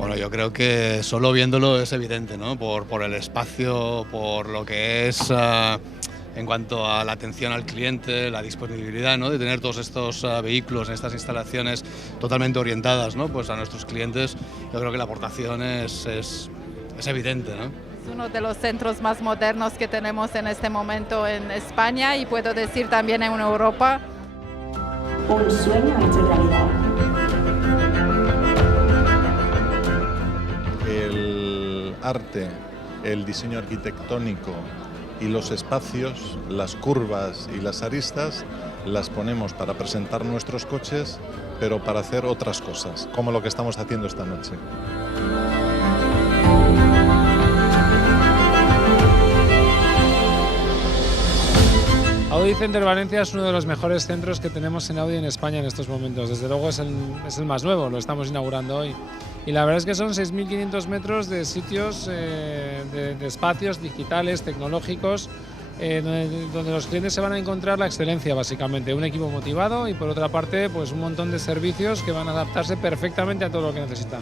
Bueno, yo creo que solo viéndolo es evidente, ¿no? Por el espacio, por lo que es en cuanto a la atención al cliente, la disponibilidad, ¿no? De tener todos estos vehículos en estas instalaciones totalmente orientadas, ¿no? Pues a nuestros clientes. Yo creo que la aportación es evidente, ¿no? Es uno de los centros más modernos que tenemos en este momento en España y puedo decir también en Europa. Un sueño hecho realidad. El arte, el diseño arquitectónico y los espacios, las curvas y las aristas, las ponemos para presentar nuestros coches, pero para hacer otras cosas, como lo que estamos haciendo esta noche. Audi Center Valencia es uno de los mejores centros que tenemos en Audi en España en estos momentos. Desde luego es el más nuevo, lo estamos inaugurando hoy. Y la verdad es que son 6.500 metros de sitios, de espacios digitales, tecnológicos, donde los clientes se van a encontrar la excelencia básicamente. Un equipo motivado y por otra parte pues un montón de servicios que van a adaptarse perfectamente a todo lo que necesitan.